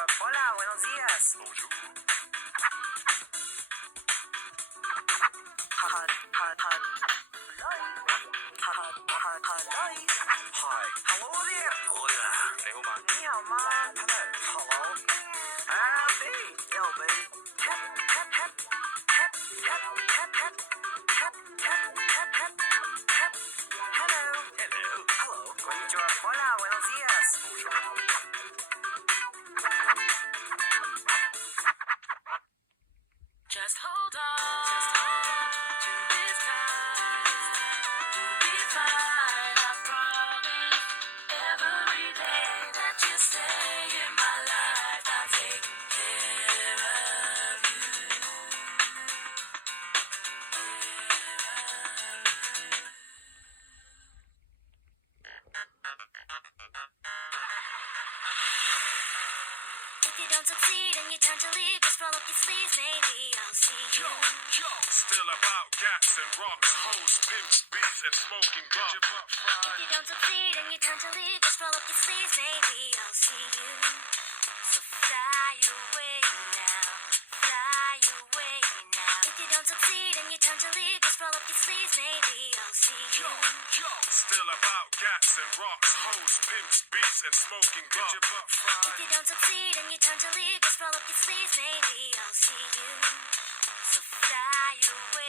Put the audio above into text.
Hola, buenos días. Bonjour. Hi. Hello there. Hola. Hey, man. Ni hao, man. Hello. Howdy. Yo, baby. Hep, hep, hep. Hep, hep, hep, hep. Hep, hep, hep, hep. Hep. Hello. Hello. Hello. Konnichiwa. Hola, buenos días. Just hold on. To this time. You'll be fine, I promise. Every day that you stay in my life, I take care of you. If you don't succeed and you turn to leave, just roll up your sleeves, maybe I'll see you. Yo, still about gats and rocks, hoes, pimps, beats, and smoking guap. If you don't succeed and you turn to leave, just roll up your sleeves, maybe I'll see you. So fly away now, fly away now. If you don't succeed and you turn to leave, just roll up your sleeves, maybe I'll see you. Yo, still about gats and rocks, hoes, pimps, beats, and smoking guap. If you don't succeed and you turn to leave, just roll up your sleeves, maybe I'll see you. So fly away.